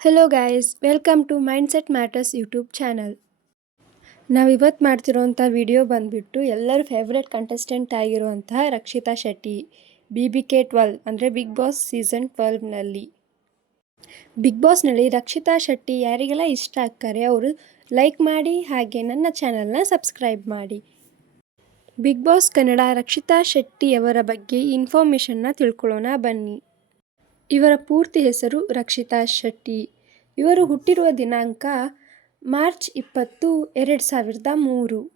Hello guys welcome to Mindset Matters YouTube channel ನಾವು ಇವತ್ತು ಮಾಡ್ತಿರೋಂಥ ವಿಡಿಯೋ ಬಂದುಬಿಟ್ಟು ಎಲ್ಲರ ಫೇವ್ರೆಟ್ ಕಂಟೆಸ್ಟೆಂಟ್ ಆಗಿರುವಂತಹ Rakshita Shetty B B K twelve ಅಂದರೆ ಬಿಗ್ ಬಾಸ್ ಸೀಸನ್ ಟ್ವೆಲ್ವ್ನಲ್ಲಿ ಬಿಗ್ ಬಾಸ್ನಲ್ಲಿ ರಕ್ಷಿತಾ ಶೆಟ್ಟಿ ಯಾರಿಗೆಲ್ಲ ಇಷ್ಟ ಆಗ್ತಾರೆ ಅವರು ಲೈಕ್ ಮಾಡಿ ಹಾಗೆ ನನ್ನ ಚಾನಲ್ನ ಸಬ್ಸ್ಕ್ರೈಬ್ ಮಾಡಿ. ಬಿಗ್ ಬಾಸ್ ಕನ್ನಡ ರಕ್ಷಿತಾ ಶೆಟ್ಟಿಯವರ ಬಗ್ಗೆ ಇನ್ಫಾರ್ಮೇಷನ್ನ ತಿಳ್ಕೊಳ್ಳೋಣ ಬನ್ನಿ. ಇವರ ಪೂರ್ತಿ ಹೆಸರು ರಕ್ಷಿತಾ ಶೆಟ್ಟಿ. ಇವರು ಹುಟ್ಟಿರುವ ದಿನಾಂಕ ಮಾರ್ಚ್ ಇಪ್ಪತ್ತು, ಎರಡು ಸಾವಿರದ ಮೂರು.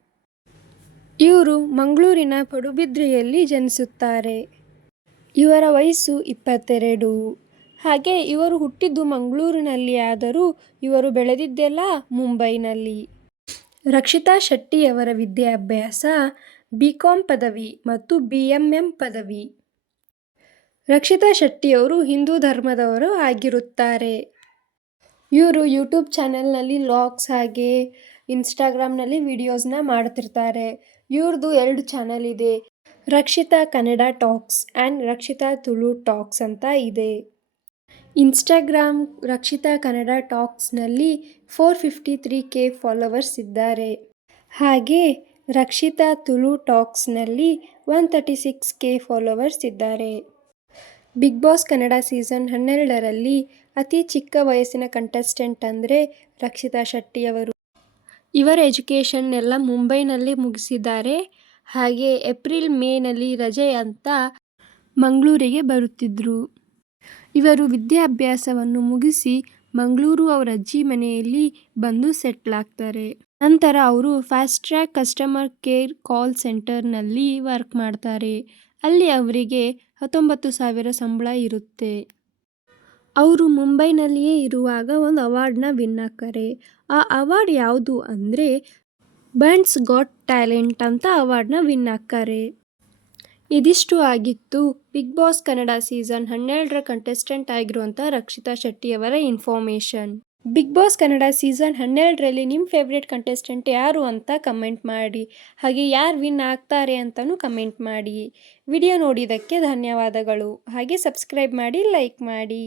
ಇವರು ಮಂಗಳೂರಿನ ಪಡುಬಿದ್ರಿಯಲ್ಲಿ ಜನಿಸುತ್ತಾರೆ. ಇವರ ವಯಸ್ಸು ಇಪ್ಪತ್ತೆರಡು. ಹಾಗೆ ಇವರು ಹುಟ್ಟಿದ್ದು ಮಂಗಳೂರಿನಲ್ಲಿ ಆದರೂ ಇವರು ಬೆಳೆದಿದ್ದೆಲ್ಲ ಮುಂಬೈನಲ್ಲಿ. ರಕ್ಷಿತಾ ಶೆಟ್ಟಿಯವರ ವಿದ್ಯಾಭ್ಯಾಸ ಬಿ ಕಾಂ ಪದವಿ ಮತ್ತು ಬಿ ಎಂ ಎಂ ಪದವಿ. ರಕ್ಷಿತಾ ಶೆಟ್ಟಿಯವರು ಹಿಂದೂ ಧರ್ಮದವರು ಆಗಿರುತ್ತಾರೆ. ಇವರು ಯೂಟ್ಯೂಬ್ ಚಾನೆಲ್ನಲ್ಲಿ ಲಾಗ್ಸ್ ಹಾಗೆ ಇನ್ಸ್ಟಾಗ್ರಾಮ್ನಲ್ಲಿ ವಿಡಿಯೋಸ್ನ ಮಾಡ್ತಿರ್ತಾರೆ. ಇವ್ರದ್ದು ಎರಡು ಚಾನಲ್ ಇದೆ. Rakshita Kannada talks and Rakshita Tulu talks ಅಂತ ಇದೆ. Instagram Rakshita Kannada ಟಾಕ್ಸ್ನಲ್ಲಿ four fifty three K followers ಇದ್ದಾರೆ. ಹಾಗೆ Rakshita Tulu ಟಾಕ್ಸ್ನಲ್ಲಿ one thirty six K followers ಇದ್ದಾರೆ. ಬಿಗ್ ಬಾಸ್ ಕನ್ನಡ ಸೀಸನ್ ಹನ್ನೆರಡರಲ್ಲಿ ಅತಿ ಚಿಕ್ಕ ವಯಸ್ಸಿನ ಕಂಟೆಸ್ಟೆಂಟ್ ಅಂದರೆ ರಕ್ಷಿತಾ ಶೆಟ್ಟಿಯವರು. ಇವರ ಎಜುಕೇಷನ್ ಎಲ್ಲ ಮುಂಬೈನಲ್ಲಿ ಮುಗಿಸಿದ್ದಾರೆ. ಹಾಗೆ ಏಪ್ರಿಲ್ ಮೇನಲ್ಲಿ ರಜೆ ಅಂತ ಮಂಗಳೂರಿಗೆ ಬರುತ್ತಿದ್ದರು ಇವರು ವಿದ್ಯಾಭ್ಯಾಸವನ್ನು ಮುಗಿಸಿ ಮಂಗಳೂರು ಅವರ ಅಜ್ಜಿ ಮನೆಯಲ್ಲಿ ಬಂದು ಸೆಟ್ಲ್ ಆಗ್ತಾರೆ. ನಂತರ ಅವರು fast track customer care call ಸೆಂಟರ್ನಲ್ಲಿ ವರ್ಕ್ ಮಾಡ್ತಾರೆ. ಅಲ್ಲಿ ಅವರಿಗೆ ಹತ್ತೊಂಬತ್ತು ಸಾವಿರ ಸಂಬಳ ಇರುತ್ತೆ. ಅವರು ಮುಂಬೈನಲ್ಲಿಯೇ ಇರುವಾಗ ಒಂದು ಅವಾರ್ಡ್ನ ವಿನ್ ಆಗ್ತಾರೆ. ಆ ಅವಾರ್ಡ್ ಯಾವುದು ಅಂದರೆ ಬಂಡ್ಸ್ ಗಾಟ್ ಟ್ಯಾಲೆಂಟ್ ಅಂತ ಅವಾರ್ಡ್ನ ವಿನ್ ಆಗ್ತಾರೆ. ಇದಿಷ್ಟು ಆಗಿತ್ತು. ಬಿಗ್ ಬಾಸ್ ಕನ್ನಡ ಸೀಸನ್ ಹನ್ನೆರಡರ ಕಂಟೆಸ್ಟೆಂಟ್ ಆಗಿರುವಂಥ Rakshita ಶೆಟ್ಟಿಯವರ information. Bigg Boss Kannada season ಹನ್ನೆರಡರಲ್ಲಿ ನಿಮ್ಮ ಫೇವ್ರೇಟ್ ಕಂಟೆಸ್ಟೆಂಟ್ ಯಾರು ಅಂತ ಕಮೆಂಟ್ ಮಾಡಿ. ಹಾಗೆ ಯಾರು ವಿನ್ ಆಗ್ತಾರೆ ಅಂತಲೂ ಕಮೆಂಟ್ ಮಾಡಿ. ವಿಡಿಯೋ ನೋಡಿದ್ದಕ್ಕೆ ಧನ್ಯವಾದಗಳು. ಹಾಗೆ ಸಬ್ಸ್ಕ್ರೈಬ್ ಮಾಡಿ, ಲೈಕ್ ಮಾಡಿ.